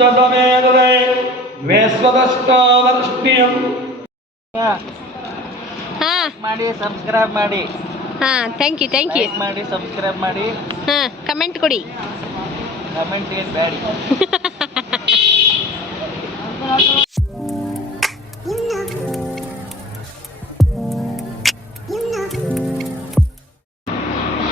ಸಸಮೇತದೆ ವೇಸ್ವದಷ್ಟಾವರ್ಷ್ಣ್ಯಂ ಹಾಂ. ಮಾಡಿ ಸಬ್ಸ್ಕ್ರೈಬ್ ಮಾಡಿ. ಹಾಂ thank you thank you like ಮಾಡಿ ಸಬ್ಸ್ಕ್ರೈಬ್ ಮಾಡಿ. ಹಾಂ ಕಮೆಂಟ್ ಕೊಡಿ. ಕಮೆಂಟ್ ಏನು ಬೇಡಿ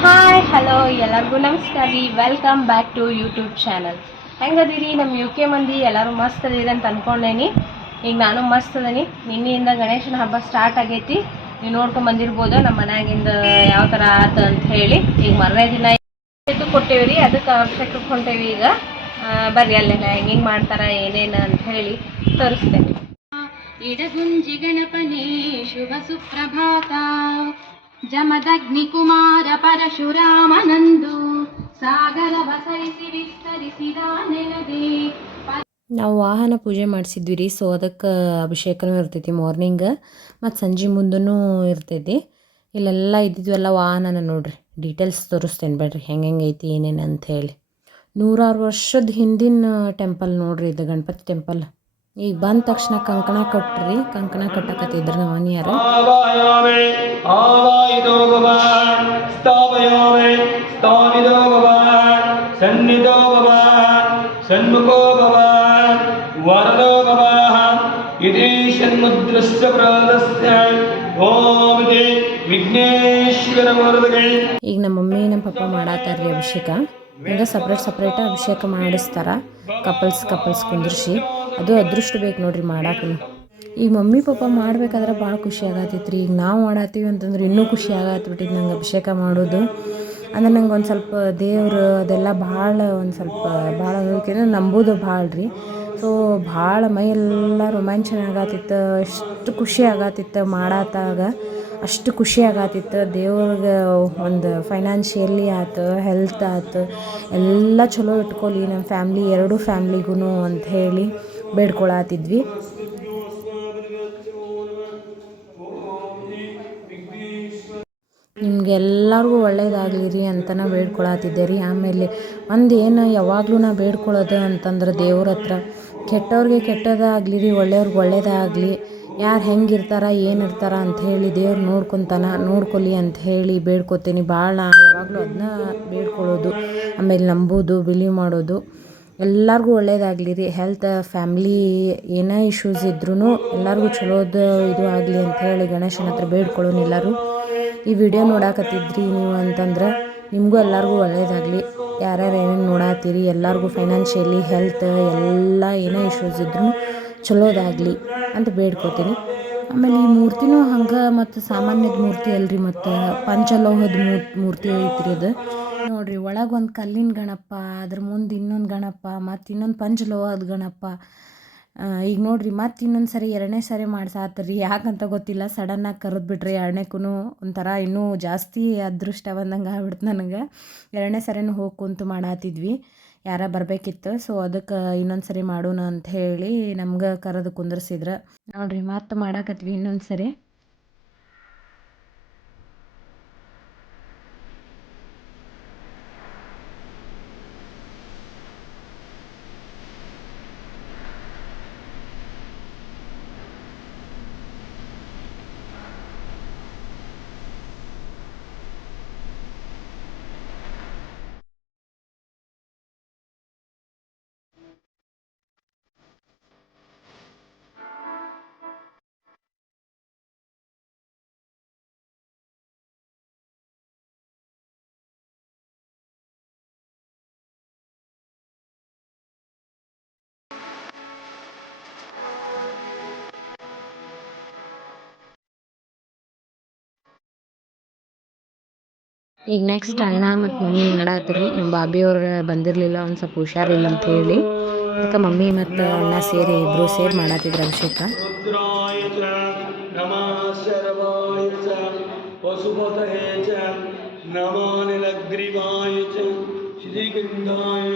ಹಾಯ್ ಹಲೋ ಎಲ್ಲರಿಗೂ ನಮಸ್ಕಾರ. ರೀ welcome back to YouTube channel ಹೆಂಗದೀರಿ? ನಮ್ಮ ಯು ಕೆ ಮಂದಿ ಎಲ್ಲರೂ ಮಸ್ತ್ ಅದೀರಿ ಅಂತ ಅನ್ಕೊಂಡೇನಿ. ಈಗ ನಾನು ಮಸ್ತ್ ಅದೀನಿ. ನಿನ್ನೆಯಿಂದ ಗಣೇಶನ ಹಬ್ಬ ಸ್ಟಾರ್ಟ್ ಆಗೈತಿ. ನೀವು ನೋಡ್ಕೊಂಡ್ ಬಂದಿರ್ಬೋದು. ನಮ್ಮ ಮನ್ಯಾಗಿಂದ ಯಾವ ತರ ಆತ ಅಂತ ಹೇಳಿ. ಈಗ ಮರನೇ ದಿನ ಇಟ್ಟು ಕೊಟ್ಟೇವಿ ರೀ ಅದಕ್ಕೆ ಹೊಂಟೇವಿ ಈಗ. ಬರ್ರಿ ಅಲ್ಲೇ ಹೆಂಗೆ ಮಾಡ್ತಾರ, ಏನೇನು ಅಂತ ಹೇಳಿ ತೋರಿಸ್ತೇನೆ. ಇಡಗುಂಜಿ ಗಣಪನೇ ಶುಭ ಸುಪ್ರಭಾತ. ಜಮದಗ್ನಿ ಕುಮಾರ ಪರಶುರಾಮನಂದೂ. ನಾವು ವಾಹನ ಪೂಜೆ ಮಾಡಿಸಿದ್ವಿ ರೀ ಸೊ ಅದಕ್ಕೆ ಅಭಿಷೇಕನೂ ಇರ್ತೈತಿ ಮಾರ್ನಿಂಗ್ ಮತ್ತು ಸಂಜೆ ಮುಂದೂ ಇರ್ತೈತಿ. ಇಲ್ಲೆಲ್ಲ ಇದ್ದಿದ್ವೆಲ್ಲ ವಾಹನನ ನೋಡ್ರಿ ಡೀಟೇಲ್ಸ್ ತೋರಿಸ್ತೇನೆ ಬೇಡ್ರಿ ಹೆಂಗೆ ಹೆಂಗೈತಿ ಏನೇನು ಅಂತ ಹೇಳಿ. ನೂರಾರು ವರ್ಷದ ಹಿಂದಿನ ಟೆಂಪಲ್ ನೋಡ್ರಿ ಇದು ಗಣಪತಿ ಟೆಂಪಲ್ ಈಗ ಬಂದ ತಕ್ಷಣ ಕಂಕಣ ಕಟ್ಟ್ರಿ ಕಂಕಣ ಕಟ್ಟಕತ್ತಿದ್ರು ನಮ್ಮ ಮನೆಯಾರ ಸನ್ನಿಧೋ ಭವಾನ್ ಸನ್ಮುಖೋ ಭವಾನ್ ವರದೋ ಭವ ಇದೇ ಷಣ್ಮುದ್ರಸ್ಯ ಪ್ರಾದಸ್ಯ ಓಂ ವಿಘ್ನೇಶ್ವರ ವರದಗೈ. ಈಗ ನಮ್ಮ ಮಮ್ಮಿ ನಮ್ಮ ಪಪ್ಪ ಮಾಡತ್ತಾರ್ರಿ ಅಭಿಷೇಕ. ಹಿಂಗೆ ಸಪ್ರೇಟ್ ಸಪ್ರೇಟ್ ಅಭಿಷೇಕ ಮಾಡಿಸ್ತಾರ. Couples couples ಕುಂದ್ರಿಸಿ. ಅದು ಅದೃಷ್ಟ ಬೇಕು ನೋಡ್ರಿ ಮಾಡಾಕ ಈಗ ಮಮ್ಮಿ, ಪಪ್ಪ ಮಾಡ್ಬೇಕಾದ್ರೆ ಭಾಳ ಖುಷಿ ಆಗತ್ತೈತ್ರಿ ಈಗ ನಾವು ಮಾಡತ್ತೀವಿ ಅಂತಂದ್ರೆ ಇನ್ನೂ ಖುಷಿ ಆಗತ್ಬಿಟ್ಟಿದ್ದು ನಂಗೆ ಅಭಿಷೇಕ ಮಾಡೋದು. ಅಂದ್ರೆ ನಂಗೆ ಒಂದು ಸ್ವಲ್ಪ ದೇವರು ಅದೆಲ್ಲ ಭಾಳ ಒಂದು ಸ್ವಲ್ಪ ಭಾಳ ಹೇಳ್ತೀನಿ ನಂಬೋದು ಭಾಳ ರೀ. ಸೊ ಭಾಳ ಮೈಯೆಲ್ಲ ರೋಮಾಂಚನ ಆಗತ್ತಿತ್ತು ಎಷ್ಟು ಖುಷಿ ಆಗತ್ತಿತ್ತು ಮಾಡತ್ತಾಗ ಅಷ್ಟು ಖುಷಿ ಆಗತ್ತಿತ್ತು. ದೇವ್ರಿಗೆ ಒಂದು ಫೈನಾನ್ಷಿಯಲಿ ಆಯ್ತು ಹೆಲ್ತ್ ಆಯ್ತು ಎಲ್ಲ ಚಲೋ ಇಟ್ಕೊಲಿ ನಮ್ಮ ಫ್ಯಾಮ್ಲಿ ಎರಡೂ ಫ್ಯಾಮ್ಲಿಗೂ ಅಂತ ಹೇಳಿ ಬೇಡ್ಕೊಳತ್ತಿದ್ವಿ ನಿಮ್ಗೆಲ್ಲರಿಗೂ ಒಳ್ಳೇದಾಗಲಿ ರೀ ಅಂತನ ಬೇಡ್ಕೊಳತ್ತಿದ್ದೆ ರೀ ಆಮೇಲೆ ಒಂದು ಏನು ಯಾವಾಗಲೂ ನಾ ಬೇಡ್ಕೊಳ್ಳೋದು ಅಂತಂದ್ರೆ ದೇವ್ರ ಹತ್ರ. ಕೆಟ್ಟವ್ರಿಗೆ ಕೆಟ್ಟದಾಗಲಿ ರೀ ಒಳ್ಳೆಯವ್ರಿಗೆ ಒಳ್ಳೇದಾಗಲಿ. ಯಾರು ಏನು ಏನಿರ್ತಾರ ಅಂತ ಹೇಳಿ ದೇವ್ರು ನೋಡ್ಕೊತಾನ, ನೋಡ್ಕೊಲಿ ಅಂತ ಹೇಳಿ ಬೇಡ್ಕೊತೀನಿ. ಭಾಳ ಯಾವಾಗಲೂ ಅದನ್ನ ಬೇಡ್ಕೊಳ್ಳೋದು ಆಮೇಲೆ ನಂಬೋದು, ಬಿಲೀವ್ ಮಾಡೋದು. ಎಲ್ಲರಿಗೂ ಒಳ್ಳೆಯದಾಗಲಿ ರೀ ಹೆಲ್ತ್, ಫ್ಯಾಮ್ಲಿ ಏನೇ ಇಶ್ಯೂಸ್ ಇದ್ರೂ ಎಲ್ಲರಿಗೂ ಚಲೋದು ಇದು ಆಗಲಿ ಅಂತ ಹೇಳಿ ಗಣೇಶನ ಹತ್ರ ಬೇಡ್ಕೊಳ್ಳೋನು ಎಲ್ಲರೂ. ಈ ವಿಡಿಯೋ ನೋಡಾಕತ್ತಿದ್ರಿ ನೀವು ಅಂತಂದ್ರೆ ನಿಮಗೂ ಎಲ್ಲರಿಗೂ ಒಳ್ಳೆಯದಾಗಲಿ ಯಾರ್ಯಾರು ಏನೇನು ನೋಡಾತ್ತೀರಿ, ಎಲ್ಲರಿಗೂ ಫೈನಾನ್ಷಿಯಲಿ ಹೆಲ್ತ್ ಎಲ್ಲ ಏನೇ ಇಶ್ಯೂಸ್ ಇದ್ರೂ ಚಲೋದಾಗಲಿ ಅಂತ ಬೇಡ್ಕೋತೀನಿ. ಆಮೇಲೆ ಈ ಮೂರ್ತಿನೂ ಹಂಗೆ ಮತ್ತು ಸಾಮಾನ್ಯದ ಮೂರ್ತಿ ಅಲ್ರಿ ಮತ್ತು ಪಂಚಲೋಹದ ಮೂರ್, ಮೂರ್ತಿ ಐತ್ರಿ ಅದು. ನೋಡಿರಿ ಒಳಗೆ ಒಂದು ಕಲ್ಲಿನ ಗಣಪ, ಅದ್ರ ಮುಂದೆ ಇನ್ನೊಂದು ಗಣಪ, ಮತ್ತು ಇನ್ನೊಂದು ಪಂಚಲೋಹದ ಗಣಪ ಈಗ ನೋಡ್ರಿ, ಮತ್ತೆ ಇನ್ನೊಂದು ಸರಿ ಎರಡನೇ ಸರಿ ಮಾಡ್ಸಾತ್ರಿ. ಯಾಕಂತ ಗೊತ್ತಿಲ್ಲ ಸಡನ್ನಾಗಿ ಕರೆದು ಬಿಟ್ರಿ ಎರಡನೇಕ್ಕೂ ಒಂಥರ ಇನ್ನೂ ಜಾಸ್ತಿ ಅದೃಷ್ಟ ಬಂದಂಗೆ ಆಗ್ಬಿಡ್ತು ನನಗೆ. ಎರಡನೇ ಸರಿನೂ ಹೋಗಿ ಕುಂತು ಮಾಡಾತಿದ್ವಿ. ಯಾರ ಬರಬೇಕಿತ್ತು ಸೊ ಅದಕ್ಕೆ ಇನ್ನೊಂದು ಸರಿ ಮಾಡೋಣ ಅಂತ ಹೇಳಿ ನಮ್ಗೆ ಕರೆದು ಕುಂದರ್ಸಿದ್ರು. ನೋಡ್ರಿ, ಮತ್ತೆ ಮಾಡಾಕತ್ವಿ ಇನ್ನೊಂದು ಸರಿ. ಈಗ ನೆಕ್ಸ್ಟ್ ಅಣ್ಣ ಮತ್ತು ಮಮ್ಮಿ ಮಾಡಾತ್ರಿ ನಮ್ಮ ಬಾಬಿಯವ್ರು ಬಂದಿರಲಿಲ್ಲ ಒಂದು ಸ್ವಲ್ಪ ಹುಷಾರಿಲ್ಲ ಅಂತ ಹೇಳಿ. ಅದಕ್ಕೆ ಮಮ್ಮಿ ಮತ್ತು ಅಣ್ಣ ಸೇರಿ ಇಬ್ಬರು ಸೇರಿ ಮಾಡತ್ತಿದ್ರು ಅಭಿಷೇಕ. ನಮೋ ನಿಲಗ್ರಿವಾಯ ಶ್ರೀಗಂಧಾಯ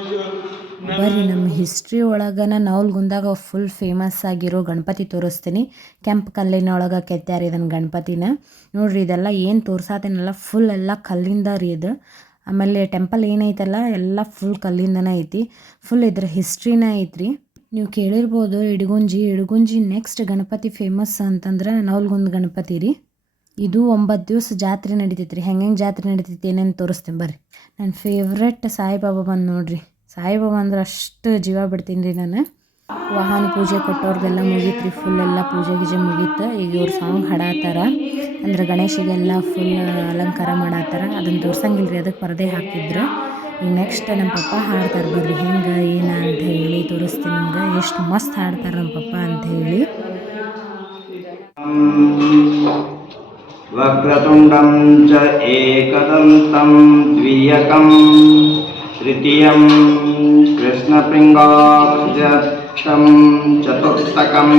ಬರ್ರಿ ನಮ್ಮ ಹಿಸ್ಟ್ರಿ ಒಳಗನ ನವಲ್ಗುಂದಾಗ ಫುಲ್ ಫೇಮಸ್ ಆಗಿರೋ ಗಣಪತಿ ತೋರಿಸ್ತೀನಿ. ಕೆಂಪು ಕಲ್ಲಿನ ಒಳಗೆ ಕೆತ್ಯಾರ ಇದನ್ನು ಗಣಪತಿನ. ನೋಡ್ರಿ, ಇದೆಲ್ಲ ಏನು ತೋರ್ಸಾತೇನಲ್ಲ ಫುಲ್ ಎಲ್ಲ ಕಲ್ಲಿಂದ ರೀ ಇದು. ಆಮೇಲೆ ಟೆಂಪಲ್ ಏನೈತಲ್ಲ, ಎಲ್ಲ ಫುಲ್ ಕಲ್ಲಿಂದನೇ ಐತಿ. ಫುಲ್ ಇದ್ರ ಹಿಸ್ಟ್ರಿನ ಐತ್ರಿ. ನೀವು ಕೇಳಿರ್ಬೋದು, ಇಡಗುಂಜಿ ಇಡಗುಂಜಿ ನೆಕ್ಸ್ಟ್ ಗಣಪತಿ ಫೇಮಸ್ ಅಂತಂದ್ರೆ ನವಲ್ಗುಂದ್ ಗಣಪತಿ ರೀ. ಇದು ಒಂಬತ್ತು ದಿವಸ ಜಾತ್ರೆ ನಡಿತೈತೆ ರೀ ಹೆಂಗೆ ಜಾತ್ರೆ ನಡೀತೈತಿ ಏನೇನು ತೋರಿಸ್ತೀನಿ ಬರ್ರಿ. ನನ್ನ ಫೇವ್ರೆಟ್ ಸಾಯಿಬಾಬಾ ಬಂದು ನೋಡ್ರಿ. ಸಾಯಿಬಾಬಾ ಅಂದ್ರೆ ಅಷ್ಟು ಜೀವ ಬಿಡ್ತೀನಿ ರೀ ನಾನು. ವಾಹನ ಪೂಜೆ ಕೊಟ್ಟವ್ರದ್ದೆಲ್ಲ ಮುಗೀತು ರೀ ಫುಲ್ ಎಲ್ಲ ಪೂಜೆ ಗೀಜೆ ಮುಗೀತು. ಈಗ ಇವ್ರ ಸಾಂಗ್ ಹಾಡತ್ತಾರ ಅಂದ್ರೆ ಗಣೇಶಿಗೆಲ್ಲ ಫುಲ್ ಅಲಂಕಾರ ಮಾಡತ್ತಾರ ಅದನ್ನು ತೋರ್ಸಂಗಿಲ್ಲ ರೀ ಅದಕ್ಕೆ ಪರದೆ ಹಾಕಿದ್ರು. ಈಗ ನೆಕ್ಸ್ಟ್ ನಮ್ಮ ಪಪ್ಪ ಹಾಡ್ತಾರೆ ಬರ್ರಿ, ಹೆಂಗೆ ಏನ ಅಂತ ಹೇಳಿ ತೋರಿಸ್ತೀನಿ ನಿಮ್ಗೆ. ಎಷ್ಟು ಮಸ್ತ್ ಹಾಡ್ತಾರೆ ನಮ್ಮ ಪಪ್ಪ ಅಂತ ಹೇಳಿ. ವಕ್ರತುಂಡಂ ಚ ಏಕದಂತಂ ದ್ವಿಯಕಂ. तृतीयं कृष्णपृङ्गाब्जं चतुर्थकं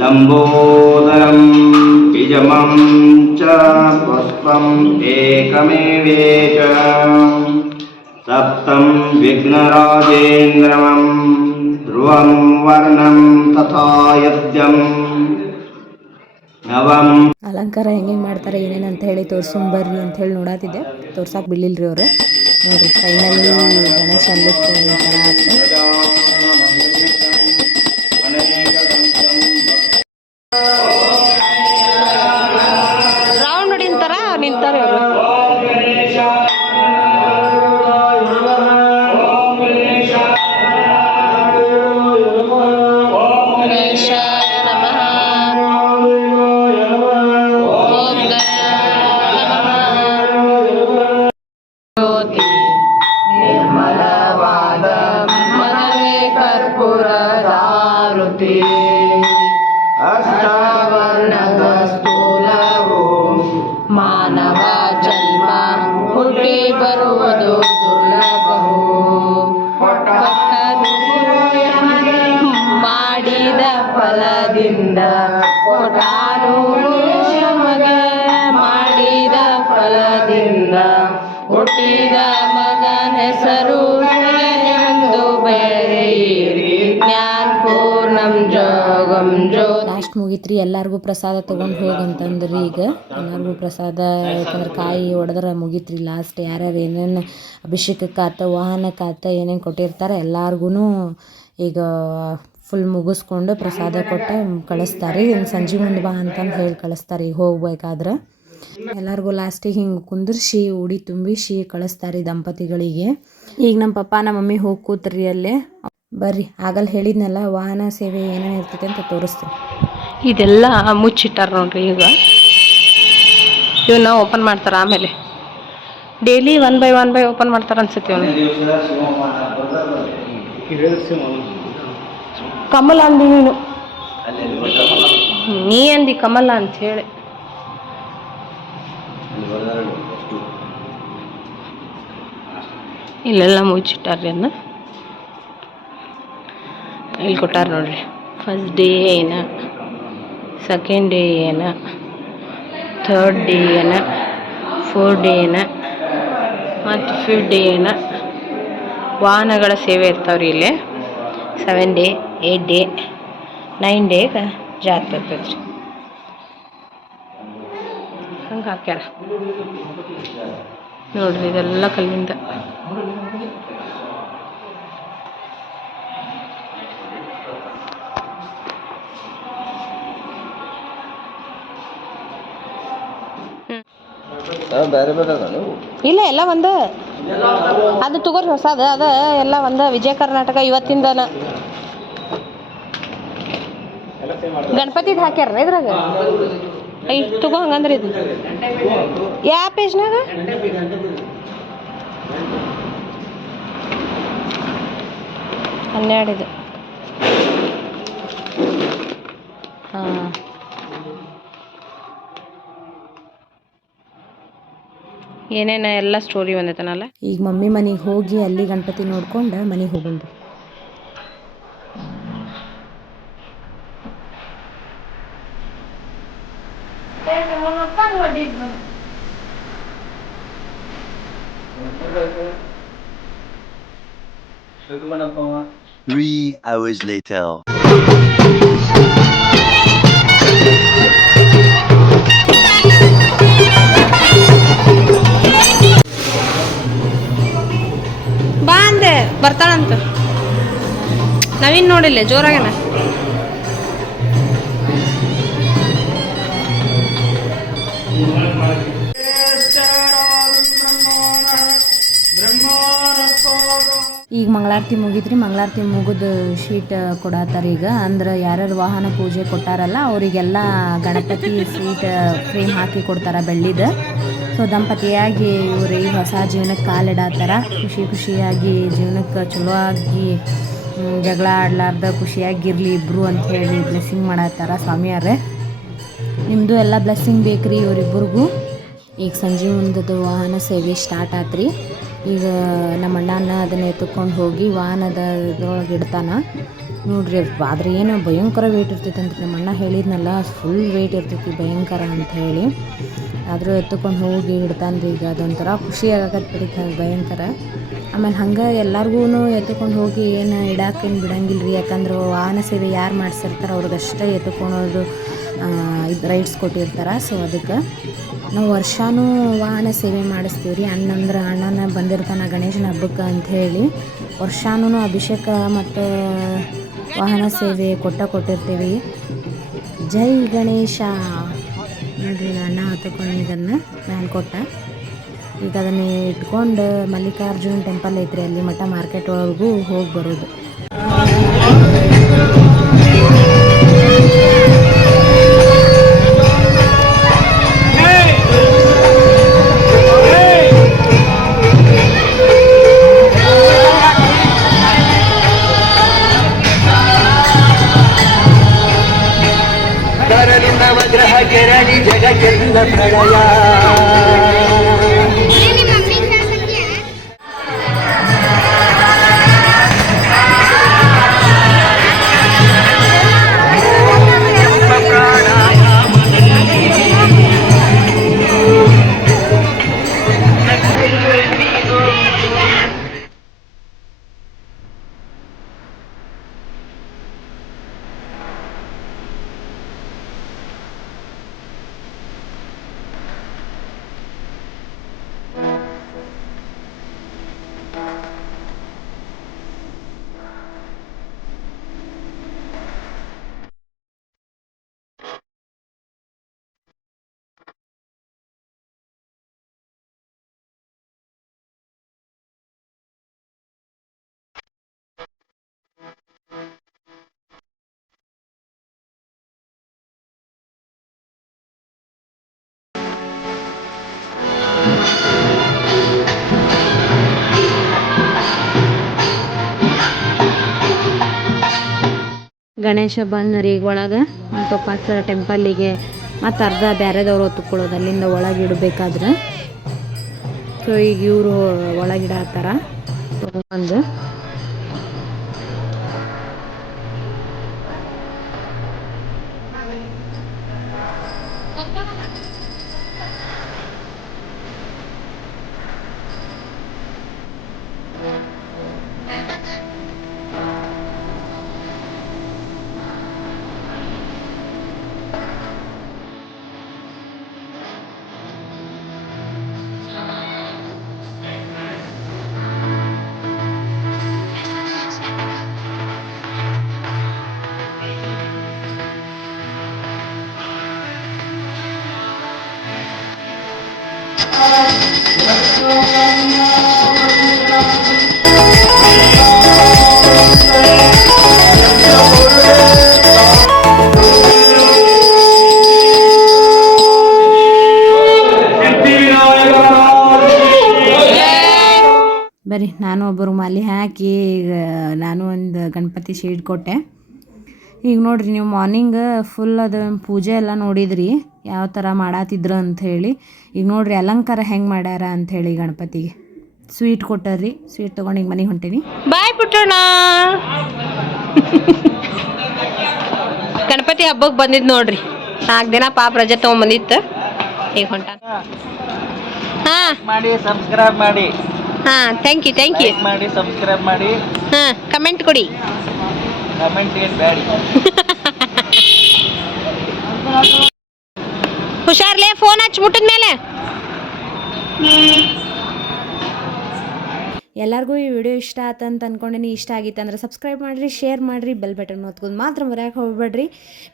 लम्बोदरं पिजमं च पुष्पम् एकमेवेच सप्तं विघ्नराजेन्द्रमं ध्रुवं वर्णं तथा नवम् ಅಲಂಕಾರ ಹೆಂಗೆ ಮಾಡ್ತಾರೆ ಏನೇನು ಅಂತ ಹೇಳಿ ತೋರ್ಸೊಂಬರ್ರಿ ಅಂತ ಹೇಳಿ ನೋಡತ್ತಿದ್ದೆ ತೋರ್ಸಕ್ಕೆ ಬಿಡ್ಲಿಲ್ರಿ ಅವರು. ನೋಡ್ರಿ ಫೈನಲ್ಲಿ ಗಣೇಶ ಲುಕ್ ಈ ಥರ ಆಯ್ತು. ಲಾಸ್ಟ್ ರೀ ಎಲ್ಲರಿಗೂ ಪ್ರಸಾದ ತೊಗೊಂಡು ಹೋಗಂತಂದ್ರಿ ಈಗ. ಎಲ್ಲರಿಗೂ ಪ್ರಸಾದ ಯಾಕಂದ್ರೆ ಕಾಯಿ ಹೊಡೆದ್ರೆ ಮುಗೀತ್ರಿ ಲಾಸ್ಟ್ ಯಾರ್ಯಾರು ಏನೇನು ಅಭಿಷೇಕಕ್ಕಾತ ವಾಹನಕ್ಕಾತ ಏನೇನು ಕೊಟ್ಟಿರ್ತಾರೆ ಎಲ್ಲಾರ್ಗು ಈಗ ಫುಲ್ ಮುಗಿಸ್ಕೊಂಡು ಪ್ರಸಾದ ಕೊಟ್ಟು ಕಳಿಸ್ತಾರೆ. ಇನ್ನು ಸಂಜೆ ಮುಂದೆ ಬಾ ಅಂತಂದು ಹೇಳಿ ಕಳಿಸ್ತಾರೆ. ಈಗ ಹೋಗ್ಬೇಕಾದ್ರೆ ಎಲ್ಲರಿಗೂ ಲಾಸ್ಟಿಗೆ ಹಿಂಗೆ ಕುಂದಿರ್ಸಿ ಉಡಿ ತುಂಬಿಸಿ ಕಳಿಸ್ತಾರೆ ದಂಪತಿಗಳಿಗೆ. ಈಗ ನಮ್ಮ ಪಪ್ಪ ನಮ್ಮ ಮಮ್ಮಿ ಹೋಗಿ ಕೂತ್ರಿ ಅಲ್ಲೇ. ಬರ್ರಿ ಆಗಲ್ಲ ಹೇಳಿದ್ನಲ್ಲ ವಾಹನ ಸೇವೆ ಏನೇನು ಇರ್ತೈತೆ ಅಂತ ತೋರಿಸ್ತೀನಿ. ಇದೆಲ್ಲ ಮುಚ್ಚಿಟ್ಟಾರ ನೋಡ್ರಿ ಈಗ ಇವನ್ನ ಓಪನ್ ಮಾಡ್ತಾರ ಆಮೇಲೆ. Daily one by one by open ಮಾಡ್ತಾರ ಅನ್ಸುತ್ತೆ ಇವನು. ಕಮಲ ಅಂದಿ ನೀನು. ನೀ ಅಂದಿ ಕಮಲ ಅಂತ ಹೇಳಿ. ಇಲ್ಲೆಲ್ಲ ಮುಚ್ಚಿಟ್ಟಾರ್ರಿ ಅನ್ನ ಇಲ್ಲಿ ಕೊಟ್ಟಾರ ನೋಡ್ರಿ. ಫಸ್ಟ್ ಡೇ ಏನ. ಸೆಕೆಂಡ್ ಡೇ ಏನ ಥರ್ಡ್ ಡೇ ಏನ ಫೋರ್ ಡೇ ಮತ್ತು ಫಿಫ್ತ್ ಡೇ ಏನ ವಾಹನಗಳ ಸೇವೆ ಇರ್ತಾವ್ರಿ ಇಲ್ಲಿ. Seven day eight day nine ಡೇಗೆ ಜಾತ್ರೆ ಇರ್ತೈತೆ ರೀ ಹಂಗೆ ಹಾಕ್ಯಾರ. ನೋಡ್ರಿ ಇದೆಲ್ಲ ಕಲ್ಲಿಂದ. ಇಲ್ಲ, ಎಲ್ಲ ಒಂದ ಅದು ತಗೋರಿ ಹೊಸದ, ಅದ ಎಲ್ಲ ಒಂದ ವಿಜಯ ಕರ್ನಾಟಕ ಇವತ್ತಿಂದನ. ಗಣಪತಿದ್ ಹಾಕ್ಯಾರ ಇದ್ರಾಗ? ಐ ತಗೋ ಹಂಗಂದ್ರೆ ಇದು. ಯಾವ ಪೇಜ್ನಾಗ? ಹನ್ನೆರಡು ಇದು ಹಾಂ. ಏನೇನ ಎಲ್ಲ ಸ್ಟೋರಿ ಬಂದೈತನಲ್ಲ ಈಗ ಮಮ್ಮಿ ಮನೆಗೆ ಹೋಗಿ ಅಲ್ಲಿ ಗಣಪತಿ ನೋಡ್ಕೊಂಡು ಮನೆಗೆ ಹೋಗಂದು Three hours later. ಬರ್ತಾಳಂತ. ನವೀನ್ ನೋಡಿಲ್ಲ ಜೋರಾಗೇನ ಈಗ ಮಂಗಳಾರತಿ ಮುಗಿದ್ರಿ ಮಂಗಳಾರತಿ ಮುಗಿದು ಶೀಟ್ ಕೊಡತ್ತಾರ ಈಗ. ಅಂದ್ರೆ ಯಾರ್ಯಾರು ವಾಹನ ಪೂಜೆ ಕೊಟ್ಟಾರಲ್ಲ, ಅವರಿಗೆಲ್ಲ ಗಣಪತಿ ಸ್ವೀಟ್ ಫ್ರೇಮ್ ಹಾಕಿ ಕೊಡ್ತಾರ ಬೆಳ್ಳಿದ. ಸೊ ದಂಪತಿಯಾಗಿ ಇವರು ಈ ಹೊಸ ಜೀವನಕ್ಕೆ ಕಾಲಿಡಾತಾರ. ಖುಷಿ ಖುಷಿಯಾಗಿ ಜೀವನಕ್ಕೆ ಚಲೋ ಆಗಿ ಜಗಳ ಆಡ್ಲಾರ್ದ ಖುಷಿಯಾಗಿರಲಿ ಇಬ್ಬರು ಅಂತ ಹೇಳಿ ಬ್ಲೆಸ್ಸಿಂಗ್ ಮಾಡತ್ತಾರ ಸ್ವಾಮಿಯವ್ರೆ. ನಿಮ್ಮದು ಎಲ್ಲ ಬ್ಲೆಸ್ಸಿಂಗ್ ಬೇಕ್ರಿ ಇವರಿಬ್ಬರಿಗೂ ಈಗ ಸಂಜೆ ಮುಂದದ್ದು ವಾಹನ ಸೇವೆ ಸ್ಟಾರ್ಟ್ ಆತ್ರಿ. ಈಗ ನಮ್ಮ ಅಣ್ಣನ ಅದನ್ನ ಎತ್ತುಕೊಂಡು ಹೋಗಿ ವಾಹನದ ಇಡ್ತಾನ ನೋಡ್ರಿ ಆದ್ರೆ ಏನು ಭಯಂಕರ ವೆಯ್ಟ್ ಇರ್ತೈತೆ ಅಂತ ನಮ್ಮ ಅಣ್ಣ ಹೇಳಿದ್ನಲ್ಲ ಫುಲ್ ವೆಯ್ಟ್ ಇರ್ತೈತಿ ಭಯಂಕರ ಅಂತ ಹೇಳಿ. ಆದರೂ ಎತ್ತುಕೊಂಡು ಹೋಗಿ ಇಡ್ತಾನೆ ರೀ ಈಗ, ಅದೊಂಥರ ಖುಷಿ ಆಗತ್ತೆ ಬಿಡಿ ಭಯಂಕರ. ಆಮೇಲೆ ಹಂಗೆ ಎಲ್ಲರಿಗೂ ಎತ್ತುಕೊಂಡು ಹೋಗಿ ಏನು ಇಡಾಕೇನು ಬಿಡಂಗಿಲ್ಲ ರೀ ಯಾಕಂದ್ರೆ ವಾಹನ ಸೇವೆ ಯಾರು ಮಾಡಿಸಿರ್ತಾರೆ ಅವ್ರಿಗಷ್ಟೇ ಎತ್ತುಕೊಳೋದು ಇದು ರೈಡ್ಸ್ ಕೊಟ್ಟಿರ್ತಾರೆ. ಸೊ ಅದಕ್ಕೆ ನಾವು ವರ್ಷವೂ ವಾಹನ ಸೇವೆ ಮಾಡಿಸ್ತೀವಿ ರೀ ಅಣ್ಣಂದ್ರೆ ಅಣ್ಣನ ಬಂದಿರ್ತಾನೆ ಗಣೇಶನ ಹಬ್ಬಕ್ಕೆ ಅಂತ ಹೇಳಿ. ವರ್ಷವೂ ಅಭಿಷೇಕ ಮತ್ತು ವಾಹನ ಸೇವೆ ಕೊಟ್ಟ ಕೊಟ್ಟಿರ್ತೀವಿ. ಜೈ ಗಣೇಶ. ನೋಡಿರಿ ಅಣ್ಣ ಹತ್ಕೊಂಡು ಇದನ್ನು ಮ್ಯಾಲೆ ಕೊಟ್ಟ. ಈಗ ಅದನ್ನು ಇಟ್ಕೊಂಡು ಮಲ್ಲಿಕಾರ್ಜುನ್ ಟೆಂಪಲ್ ಐತ್ರಿ ಅಲ್ಲಿ ಮಠ ಮಾರ್ಕೆಟ್ ಒಳಗೂ ಹೋಗಿ ಬರೋದು. ವಜ್ರಹ ಕೆರಣಿ ಜಗಕ್ಕೆಲ್ಲ ಪ್ರಳಯ. ಗಣೇಶ ಬಂದ್ರಿ ಒಳಗೆ ಮತ್ತು ಟೆಂಪಲ್ಲಿಗೆ ಮತ್ತು ಅರ್ಧ ಬೇರೆದವ್ರು ಹೊತ್ತುಕೊಳ್ಳೋದು ಅಲ್ಲಿಂದ ಒಳಗೆ ಇಡಬೇಕಾದ್ರೆ. ಸೊ, ಈಗ ಇವರು ಒಳಗಿಡತ್ತಾರ ಒಂದು ಬರ್ರಿ ನಾನು ಒಬ್ಬರು ಮಾಲಿ ಹಾಕಿ ನಾನು ಒಂದು ಗಣಪತಿ ಶೀಟ್ ಕೊಟ್ಟೆ. ಈಗ ನೋಡ್ರಿ ನೀವು ಮಾರ್ನಿಂಗ್ ಫುಲ್ ಅದು ಪೂಜೆ ಎಲ್ಲ ನೋಡಿದ್ರಿ ಯಾವ ಥರ ಮಾಡಾತಿದ್ರು ಅಂಥೇಳಿ ಈಗ ನೋಡ್ರಿ ಅಲಂಕಾರ ಹೆಂಗೆ ಮಾಡ್ಯಾರ ಅಂಥೇಳಿ ಗಣಪತಿಗೆ. ಸ್ವೀಟ್ ಕೊಟ್ಟಾರ್ರಿ ಸ್ವೀಟ್ ತೊಗೊಂಡು ಈಗ ಮನೆಗೆ ಹೊಂಟೀನಿ. ಬಾಯ್ ಪುಟ್ಟಣ್ಣ. ಗಣಪತಿ ಹಬ್ಬಕ್ಕೆ ಬಂದಿದ್ದು ನೋಡ್ರಿ. ನಾಲ್ಕು ದಿನ ಪಾಪ ರಜೆ ತೊಗೊಂಬಂದಿತ್ತು ಈಗ ಹೊಂಟ. ಹಾಂ. ಮಾಡಿ ಸಬ್ಸ್ಕ್ರೈಬ್ ಮಾಡಿ. ಹಾ ಥ್ಯಾಂಕ್ ಯು ಥ್ಯಾಂಕ್ ಯು ಮಾಡಿ ಸಬ್ಸ್ಕ್ರೈಬ್ ಮಾಡಿ. ಹಾಂ ಕಮೆಂಟ್ ಕೊಡಿ. ಹುಷಾರ್ಲೆ ಫೋನ್ ಹಚ್ಚಿ ಮುಟ್ಟಿದ ಮೇಲೆ. ಎಲ್ಲರಿಗೂ ಈ ವಿಡಿಯೋ ಇಷ್ಟ ಆತಂತ ಅಂದ್ಕೊಂಡೇನಿ ಇಷ್ಟ ಆಗಿತ್ತು ಅಂದ್ರೆ ಸಬ್ಸ್ಕ್ರೈಬ್ ಮಾಡಿರಿ ಶೇರ್ ಮಾಡಿರಿ ಬೆಲ್ ಬಟನ್ ಒತ್ಕೊಂಡು ಮಾತ್ರ ಬರೋಕೆ ಹೋಗ್ಬೇಡ್ರಿ.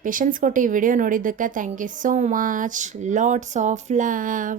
ಪೇಷನ್ಸ್ ಕೊಟ್ಟು ಈ ವಿಡಿಯೋ ನೋಡಿದ್ದಕ್ಕೆ thank you so much lots of love